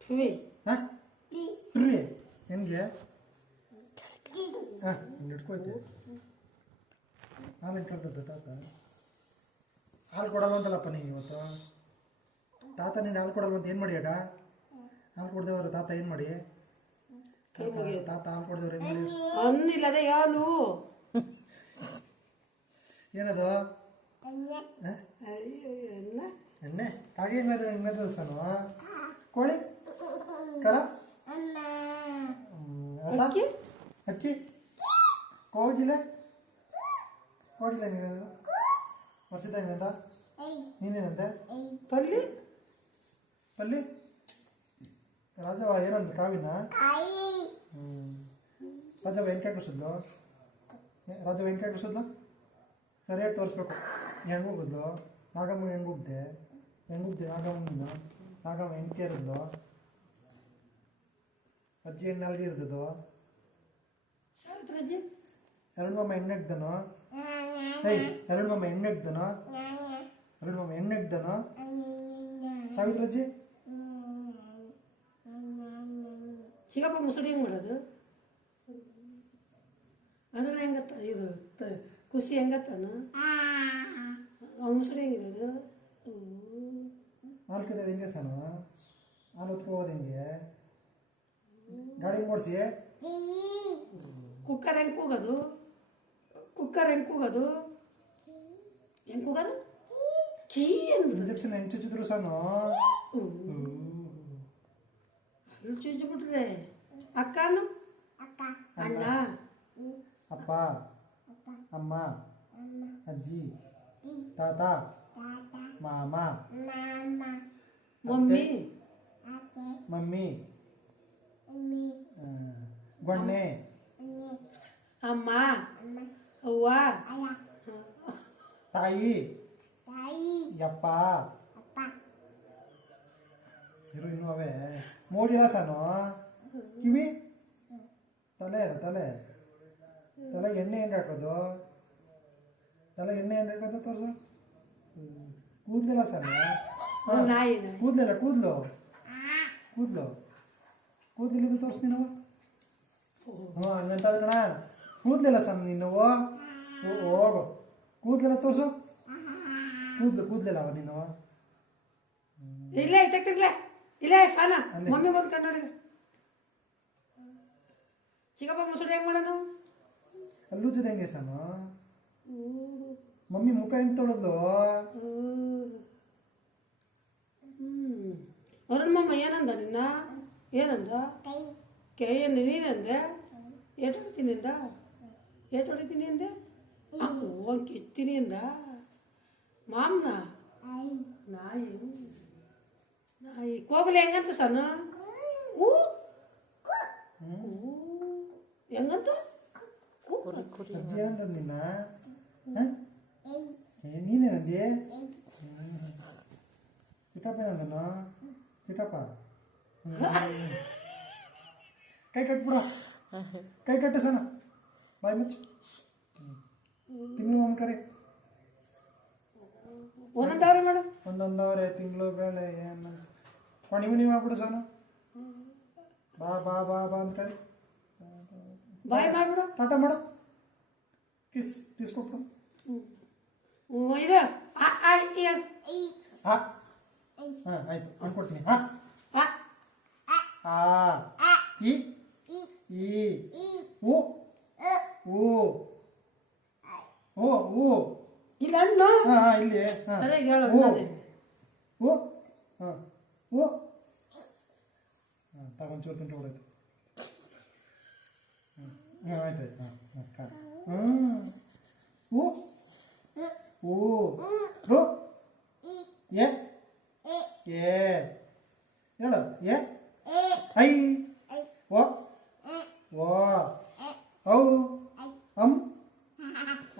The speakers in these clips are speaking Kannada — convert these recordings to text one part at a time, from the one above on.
ಟ್ರೀ ಹೆಂಗೆ ಹಿಂಗೆ ಇಟ್ಕೊಯ್ತೆ ಹಾಲು ಇಟ್ಕೊಳ್ತದ ತಾತ ಹಾಲು ಕೊಡಲ್ಲ ಅಂತಲ್ಲಪ್ಪ ನೀನು ಇವತ್ತು ತಾತ ನೀನು ಹಾಲು ಕೊಡಲ್ಲ ಅಂತ ಏನು ಮಾಡಿ ಅಡ ಹಾಲು ಕೊಡ್ದೇವ್ರು ತಾತ ಏನು ಮಾಡಿ ತಾತ ಹಾಲು ಕೊಡ್ದೇವ್ರು ಏನು ಮಾಡಿ ಅನ್ನಿಲ್ಲದೆ ಯಾಲು ಏನದು ಎಣ್ಣೆ ಕಾಗೆ ಹಿಂಗೆ ದೋಸನು ಕೋಳಿ ಕರ ಅಕ್ಕಿ ಅಕ್ಕಿ ಕೋಗಿಲೆ ಕೋಗಿಲೆ ನೀನು ವರ್ಷದ ಹಿಂಗಂತ ನೀನೇನಂತೆ ಪಲ್ಲಿ ಪಲ್ಲಿ ರಾಜವ ಏನಂತ ಕಾವಿನ ರಾಜವ ಹೆಂಗೆ ಕರ್ಸಿದ್ಲು ರಾಜವ ಹೆಂಗೆ ಕರ್ಸಿದ್ಲು ಸರಿಯಾಗಿ ತೋರಿಸ್ಬೇಕು ಹೆಂಗೆ ಹೋಗಿದ್ಲು ನಾಗಮ್ಮ ಹೆಂಗೆ ಹೋಗ್ದೆ ನಾಗಮ್ಮನ ನಾಗಮ್ಮ ಹೆಂಗೆ ಕೇರಿದ್ಲು ಅಜ್ಜಿ ಹೆಣ್ಣು ನಾಲ್ಗೆ ಇರ್ತದೋ ಸಾವಿತ್ರಜ್ಜಿ ಎರಡು ಮಮ್ಮ ಎಣ್ಣೆಗ್ದನೋ ಎರಡು ಮಮ್ಮ ಎಣ್ಣೆಗ್ದನೋ ಸಾವಿತ್ರಜ್ಜಿ ಚಿಕ್ಕಪ್ಪ ಮುಸುಡಿ ಹೆಂಗೆ ಮಾಡೋದು ಅದ್ರ ಹೆಂಗತ್ತ ಇದು ಖುಷಿ ಹೆಂಗತ್ತಾನ ಮುಸುಡಿ ಹೆಂಗಿರೋದು ಹಾಲು ಕಿಡೋದು ಹೆಂಗೆ ಸನು ಹಾಲು ಹೊತ್ಕೋದು ಹೆಂಗೆ ಗಾಡಿ ಓಡಿಸಿ ಕುಕ್ಕರ್ ಹೆಂಗೆ ಕೂಗೋದು ಕೀ ಅಂದ್ರು ಇಂಜೆಕ್ಷನ್ ಹೆಂಗೆ ಚುಚ್ಚಿದ್ರು ಸನು ಅಲ್ಲಿ ಚುಚ್ಚಿಬಿಟ್ರೆ ಅಕ್ಕನು ಅಣ್ಣ ಅಪ್ಪ ಅಮ್ಮ ಅಜ್ಜಿ ತಾತ ಮಾಮ ಮಮ್ಮಿ ಗೊಣ್ಣೆ ಅಮ್ಮ ಅವ್ವ ತಾಯಿ ಯಪ್ಪ ಇರು ಇನ್ನು ಅವೇ ಮೋಡಿಲ್ಲ ಸನು ಕಿವಿ ತಲೆ ಎಣ್ಣೆ ಏನು ಹಾಕೋದು ತೋರಿಸು ಕೂದಲಿಲ್ಲ ಸನು ಕೂದಲಿಲ್ಲ ಕೂದಲಿದ್ದು ತೋರಿಸ್ ನೀನು ಹಂಗಂತ ಕಣ ಕೂದಲಿಲ್ಲ ಸನ್ ನೀನು ಹೋಗು ಕೂದಲಿಲ್ಲ ತೋರಿಸು ಕೂದಲಿಲ್ಲ ಅವ ನೀನು ಇಲ್ಲೇ ಇಲ್ಲೇ ಸಾನ ಮಮ್ಮಿಗೆ ಒಂದು ಕನ್ನಡಿ ಚಿಕ್ಕಪ್ಪ ಮುಸುಡಿ ಹೆಂಗೆ ಮಾಡೋದು ಅಲ್ಲುಜ್ಜದ ಹೆಂಗೆ ಸನು ಮಮ್ಮಿ ಮುಖ ಹೆಂಗೆ ತೊಳೆದ್ಲು ಅರುಣ್ ಮಮ್ಮ ಏನಂದ ಏನಂದ ಕೈ ನೀನಂದೆ ಏಟು ಹೊಡಿತೀನಿ ಅಂದೆ ಕಿತ್ತೀನಿ ಅಂದ ಮಾಮ್ನ ನಾಯಿ ಕೋಗಲಿ ಹೆಂಗಂತ ಸಣ್ಣ ಹೆಂಗಂತ ಅಜ್ಜಿ ಏನಂತ ನಿನ್ನ ನೀನೇನಂದಿ ಚಿಕ್ಕಪ್ಪ ಏನಂದನು ಚಿಕ್ಕಪ್ಪ ಕೈ ಕಟ್ಟು ಸಣ್ಣ ಬಾಯ್ ಮುಚ್ಚು ತಿಂಗಳು ಒಂದು ಕಡೆ ಒಂದೊಂದವ್ರೆ ಮಾಡು ಒಂದೊಂದವ್ರೆ ತಿಂಗಳು ಬೇಳೆ ಏನು ನೀವು ಮಾಡ್ಬಿಡು ಸಣ್ಣ ಬಾ ಅಂತ ಕಡೆ ಬಾಯ್ ಮಾಡ್ಬಿಡು ಟಾಟಾ ಮಾಡು ಕಿಸ್ ಕೊಟ್ಟು ಇದು ಆಯ್ತು ಅನ್ಕೊಡ್ತೀನಿ ಈ ಇಲ್ಲ ಹಣ್ಣು ಇಲ್ಲಿ ಸರಿಯಾಗಿ ಹೇಳು ತಗೊಂಚೂರು ತಿಂಟು ಹೊಡೈತೆ ಆಯ್ತು ಹೇಳು ಐ ಓ ಔ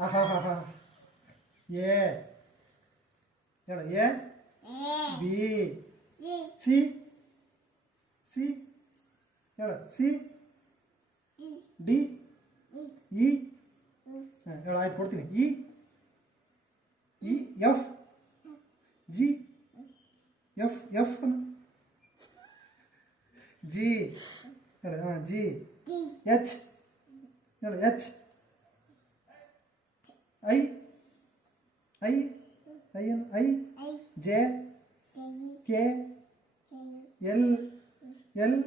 ಆಹಾ ಹೇಳು ಬಿ ಸಿ ಹೇಳು ಸಿ ಡಿ ಇ ಹೇಳು ಆಯ್ತು ಕೊಡ್ತೀನಿ E F G F G ಹೇಳು. ಹಾಂ ಜಿ. ಎಚ್ ಹೇಳು. ಎಚ್. ಐ. ಐ. ಐ ಏನು? I. J. K. L. L.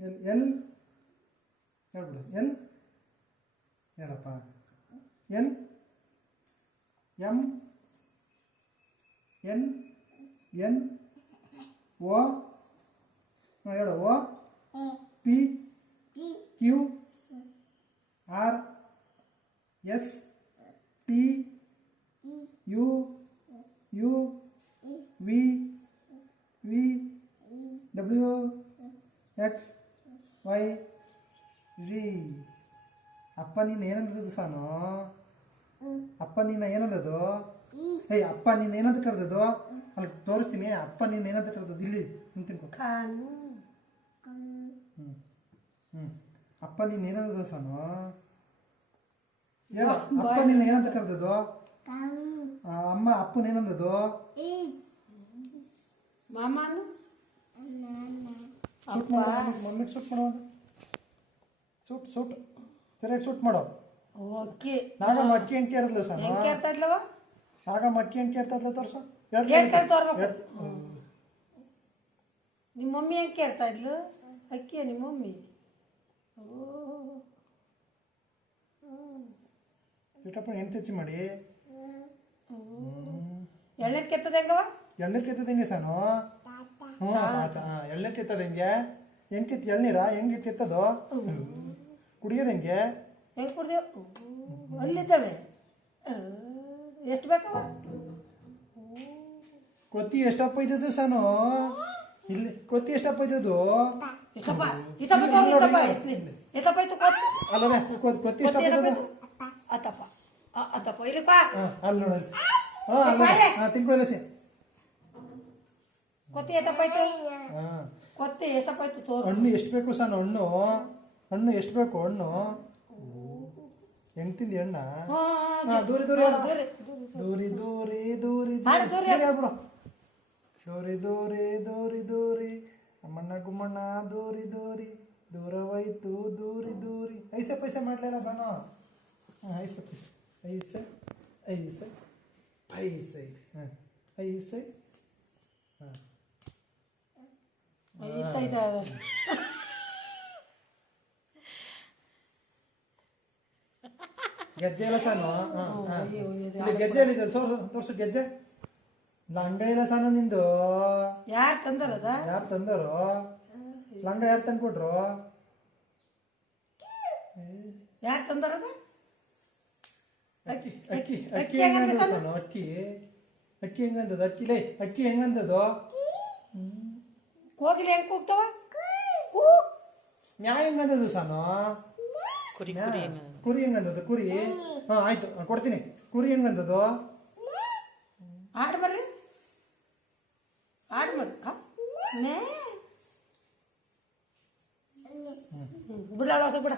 L. L ಹೇಳ್ಬಿಡು. ಎಲ್ ಹೇಳಪ್ಪ. N. M. N. N. O ಹೇಳು. O. P. Q. R. S. T. U. U. V. V. W. X. Y. Z. ಅಪ್ಪ ನೀನು ಏನಂದದ್ದು ಸಾನು? ಅಪ್ಪ ನೀನು ಏನಂದದ್ದು? ಏಯ್ ಅಪ್ಪ ನೀನು ಏನಂತ ಕರೆದದ್ದು? ಅಲ್ಲಿ ತೋರಿಸ್ತೀನಿ. ಅಪ್ಪ ನೀನು ಏನಂತ ಕರೆದದ್ದು? ಇಲ್ಲಿ ನಿಂತಿನ್ಕೋ. ಕಾನು. ಹ್ಞೂ ಹ್ಞೂ ಅಪ್ಪ ನೀನು ಏನಂದದ್ದು ಸಾನು? ಹೇಳು. ಅಪ್ಪ ನೀನು ಏನಂತ ಕರೆದದ್ದು? ಅಮ್ಮ ಅಪ್ಪನ ಏನಂದದ್ದು? ಮಾಮನು. ಸೂಟ್ ಮಾಡೋ ಮಮ್ಮಿಗೆ ಸೂಟ್ ಮಾಡೋ. ಸೂಟ್ ಸೂಟ್ ಸರಿಯಾಗಿ ಸೂಟ್ ಮಾಡೋ. ಓಕೆ. ನಾಗ ಮಟ್ಕಿ ಅಂತ ಕೇಳಿದ್ಲು ಸಾನು. ಹೆಂಗೆ ಕೇಳ್ತಾ ಇದ್ಲವ? ನಾಗ ಮಟ್ಕಿ ಅಂತ ಕೇಳ್ತಾ ತೋರ್ಸು. ಕೇಳ್ತಾ ತೋರ್ಬೇಕು. ನಿಮ್ಮ ಮಮ್ಮಿ ಹೆಂಗೆ ಕೇಳ್ತಾ ಇದ್ಲು? ಅಕ್ಕಿಯ ನಿಮ್ಮ ಮಮ್ಮಿ? ಸಿಟ್ಟಪ್ಪ ಹೆಣ್ಣು ಚಚ್ಚಿ ಮಾಡಿ. ಎಳ್ನೀರು ಕೆತ್ತದ ಹೆಂಗವ? ಎಳ್ನೀರು ಕೆತ್ತದ ಹೆಂಗೆ ಸಾನು? ಹ್ಞೂ ಆಯ್ತಾ. ಎಳ್ನೀರು ಕೆತ್ತದ ಹೆಂಗೆ? ಹೆಂಗೆ ಕಿತ್ತು ಎಳ್ನೀರ ಹೆಂಗೆ ಕೆತ್ತದು? ಕುಡಿಯೋದು ಹೆಂಗೆ? ಹೆಂಗೆ ಕುಡ್ದೇವು? ಅಲ್ಲಿದ್ದಾವೆ. ಎಷ್ಟು ಬೇಕವ? ಕೊತ್ತಿ ಎಷ್ಟಪ್ಪ ಇದ್ದದ್ದು ಸಾನು? ಇಲ್ಲಿ ಕೊತ್ತಿ ಎಷ್ಟಪ್ಪ ಇದ್ದದ್ದು? ಎಷ್ಟಪ್ಪ? ಇತ್ತಪ್ಪ ಎತ್ತಪ್ಪ ಇತ್ತು ಕೊತ್ತು. ಅಲ್ಲದೆ ಕೊತ್ತಿ ಎಷ್ಟಪ್ಪ ಇದ್ದದ್ದು? ಅತ್ತಪ್ಪ ಅತ್ತಪ್ಪ ಇಲ್ಲಪ್ಪ. ಅಲ್ಲಿ ನೋಡಲ್ಲಿ. ಹಾಂ ಅಲ್ಲ. ಹಾಂ ತಿನ್ಕೊಳ್ಳಿ ಸಿ. ಕೊತ್ತಿ ಎತ್ತಪ್ಪ ಆಯ್ತು. ಹಾಂ ಕೊತ್ತಿ ಎಷ್ಟಪ್ಪ ಆಯ್ತು ತೋರು. ಹಣ್ಣು ಎಷ್ಟು ಬೇಕು ಸಾನು? ಹಣ್ಣು ಹಣ್ಣು ಎಷ್ಟು ಬೇಕು? ಹಣ್ಣು ಹೆಂಗೆ ತಿಂದಿ ಹಣ್ಣ? ಹಾಂ ದೂರಿ ದೂರಿ ಹೇಳು. ದೂರಿ ದೂರಿ ದೂರಿ ದೂರಿ ಹೇಳ್ಬಿಡು. ದೂರಿ ದೂರಿ ದೂರಿ ದೂರಿ ಅಮ್ಮಣ್ಣ ಗುಮ್ಮಣ್ಣ ದೂರಿ ದೂರಿ ದೂರವಾಯ್ತು ದೂರಿ ದೂರಿ. ಐಸೆ ಪೈಸೆ ಮಾಡಲಿಲ್ಲ ಸಾನು? ಹಾಂ ಐಸೆ ಪೈಸೆ. ಐಸೆ ಐಸೆ ಪೈಸೆ. ಹಾಂ ಐಸೆ. ಹಾಂ ಗೆಜ್ಜೆ ಇಲ್ಲ ಸಾನು? ಗೆಜ್ಜೆ ಎಲ್ಲಿದೆ? ತೋರ್ಸು ಗೆಜ್ಜೆ. ಲಂಗ ಇಲ್ಲ ಸಾನು ನಿಂದು? ಯಾರು ತಂದರದ? ಯಾರು ತಂದರು? ಲಂಗ ಯಾರು ತಂದ್ಕೊಟ್ರು? ಯಾರು ತಂದರದ? ಅಕ್ಕಿ ಅಕ್ಕಿ ಅಕ್ಕಿ ಹೆಂಗಂದದ ಸಾನು? ಅಕ್ಕಿ ಅಕ್ಕಿ ಹೆಂಗಂದದ? ಅಕ್ಕಿಲೇ ಅಕ್ಕಿ ಹೆಂಗಂದದು? ಕೋಗಿಲೆ ಹೆಂಗೆ ಕೂಗ್ತಾವ? ನ್ಯಾಯ ಹೆಂಗಂದದು ಸಾನು? ಕುರಿ ಹೆಂಗಂದದು? ಕುರಿ. ಹಾಂ ಆಯ್ತು ಕೊಡ್ತೀನಿ. ಕುರಿ ಹೆಂಗಂದದು? ಆಡು ಬರ್ರಿ ಆಡು ಮರಿ. ಮೇ ಬಿಡ ಬಿಡ